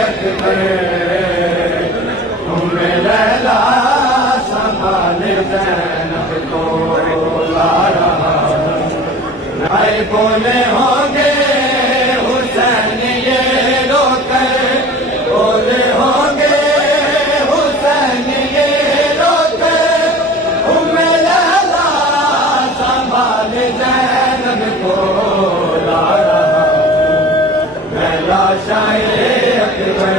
اکبر لیلا سنبھال زینب کو لا رہا آئے بولے ہوں گے حسین یہ رو کر بولے ہوں گے حسین یہ رو کر لیلا سنبھال زینب کو لا رہا لیلا شاہ اکبر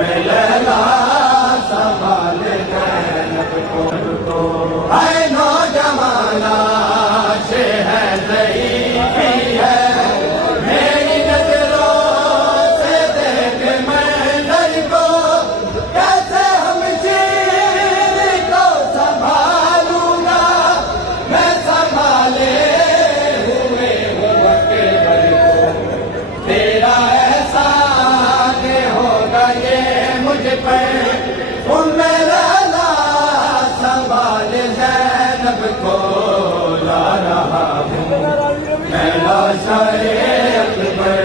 لیلا سنبھال زینب کو اے نوجوان سے ہے ضعیفی ہے میری نظروں سے دیکھ منظر کو کیسے ہم شیر کو سنبھالوں گا میں سنبھالے ہوئے ہوں اکبر کو تیرا احسان ہوگا یہ مجھ پر لیلا سنبھال زینب کو لا رہا ہوں لیلا شاہ اکبر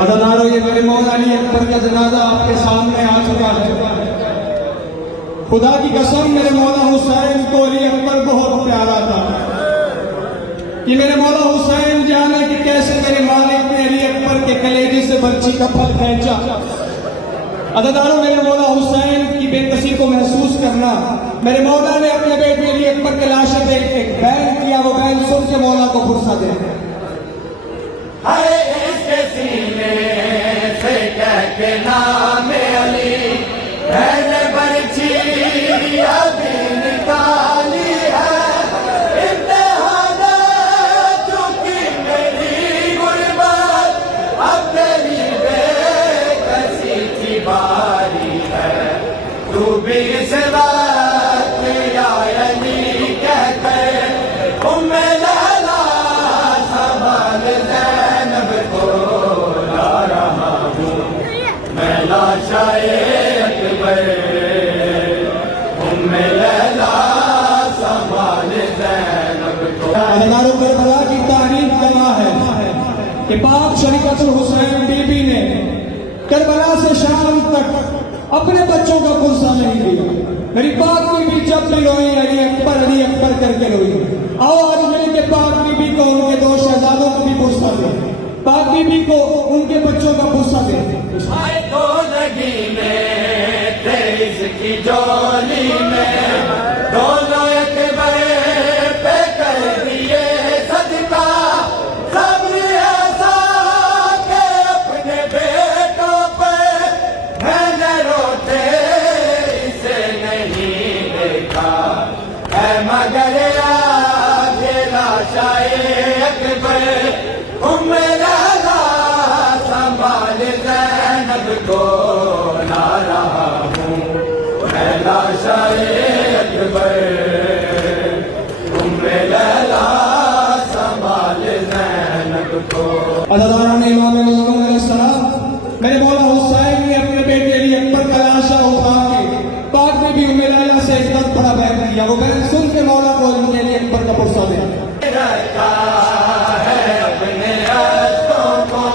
عزیزانو یہ میرے مولا علی اکبر کا جنازہ آپ کے سامنے آ چکا ہے خدا کی قسم میرے مولا حسین کو علی اکبر بہت پیارا تھا کہ میرے مولا حسین جانے کہ کیسے میرے مالک نے علی اکبر کے کلیجے سے برچی کا پھل کھینچا عزیزانو میرے مولا حسین کی بے کسی کو محسوس کرنا میرے مولا نے اپنے بیٹے علی اکبر کے لاشے پہ ایک بیان کیا وہ بیان سن کے مولا کو فرصت دے ہائے اس کے سینے سے کہہ کے نام علی میں نے برچی ابھی نکالی ہے امتحان چکی میری غربت اب تیری بے کسی کی باری ہے تو بھی اس وقت یا علی کہہ کر لیلا سنبھال زینب کو لا رہا ہوں لیلا شاہ اکبر لیلا سنبھال زینب کو عزیزانو کربلا کی تاریخ جمع ہے کہ پاک شریعت الحسین بی بی نے کربلا سے شام تک اپنے بچوں کا پرسہ نہیں دیا میری پاک بی بی جب بھی روئی علی اکبر کر کے روئی آؤ آج مل کے پاک بی بی کو ان کے دو شہزادوں کو بھی پرسہ دے پاک بی بی کو ان کے بچوں کا پرسہ دے آئے تو لگی میں تیز کی جولی میں دونوں اکبر پہ کر دیے صدقہ صبر ایسا کہ اپنے بیٹوں پہ میں نے روتے اسے نہیں دیکھا اے مگر آج لاشا اکبر لیلا سنبھال زینب کو لا رہا ہوں لیلا شاہ اکبر لیلا سنبھال زینب کو عزیزانو امام مظلوم علیہ السلام میرے مولا حسین نے اپنے بیٹے علی اکبر کا لاشا اٹھا کے پاک میں بھی لیلا سے ایک دس بڑا بیان کیا وہ بیان سن کے مولا کو ان کے علی اکبر کا پرسہ دیا رکھا ہے اپنے رشتوں کو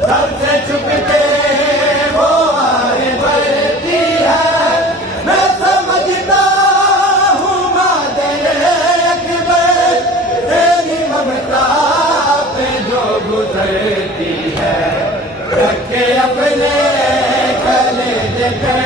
سب سے چھپ کے وہ آگے بڑھتی ہے میں سمجھتا ہوں مادر اکبر تیری ممتا پہ جو گزرتی ہے رکھ کے اپنے کلیجے پہ